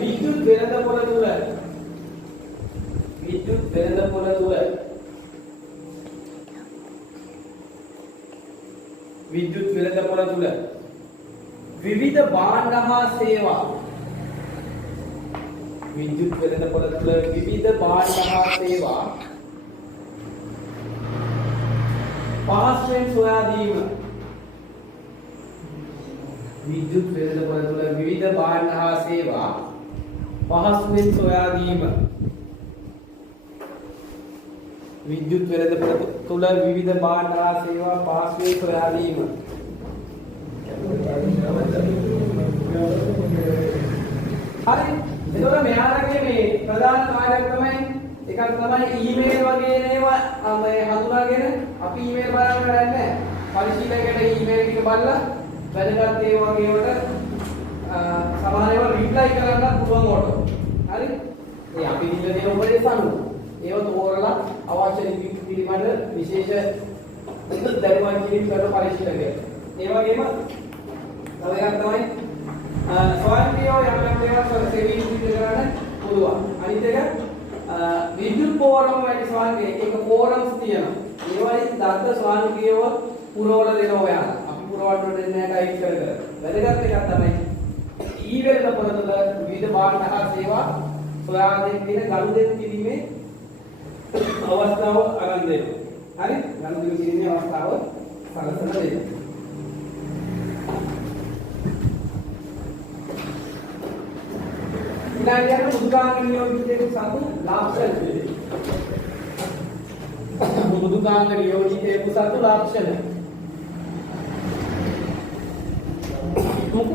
විද්‍යුත් වෙළඳපොළ තුල විද්‍යුත් වෙළඳපොළ තුල විද්‍යුත් වෙළඳපොළ තුල විවිධ භාණ්ඩ හා සේවා විද්‍යුත් වෙළඳපොළ තුල විවිධ භාණ්ඩ හා සේවා පහසුවෙන් සොයා දීම විද්‍යුත් වෙළඳපොළ තුල විවිධ භාණ්ඩ හා සේවා පහසුවෙන් සොයා දීම විද්‍යුත් වෙළඳපොළ තුල විවිධ භාණ්ඩ හා සේවා පහසුවෙන් සොයා දීම හරි එතකොට මෙයාලගේ මේ ප්‍රධාන කාර්යයක් තමයි එකක් තමයි ඊමේල් වගේ ඒවා මේ හඳුනාගෙන අපි ඊමේල් බලන්න කරන්නේ පරිශීලකයට ඊමේල් ටික බලලා වැදගත් ඒවා වගේ ඒවට සමහර ඒවා රිප්ලයි කරන්න පුළුවන් ඕටෝ. හරි? මේ අපි දීලා දෙන උපදේශ අනුව ඒව තෝරලා අවශ්‍ය පිළිබඳ විශේෂ දරුවන් කිරීම කරන පරිශීලකයට. ඒ වගේම තව එකක් තමයි ස්වයංක්‍රීයව යම් ඒවා සෙවීම සිදු කරන්න පුළුවන්. අනිත් එක විද්‍යුත් පෝරම් වැනි ස්වයංක්‍රීය එක පෝරම්ස් තියෙනවා. ඒවයි දත්ත ස්වයංක්‍රීයව පුරවලා දෙනවා ඔයාලා. අපි පුරවන්න දෙන්නේ නැහැ ටයිප් කර කර. වැදගත් එකක් තමයි ඊමේල් වලට විවිධ භාණ්ඩ හා සේවා සොයා දෙන්න ගනුදෙනු කිරීමේ අවස්ථාව අරන් දෙනවා. හරි? ගනුදෙනු කිරීමේ අවස්ථාව සලසන දෙනවා. ඊළඟට බුදුකාංග නියෝජිතයෙකු සතු ලාභ බුදුකාංග නියෝජිතයෙකු සතු ලාභ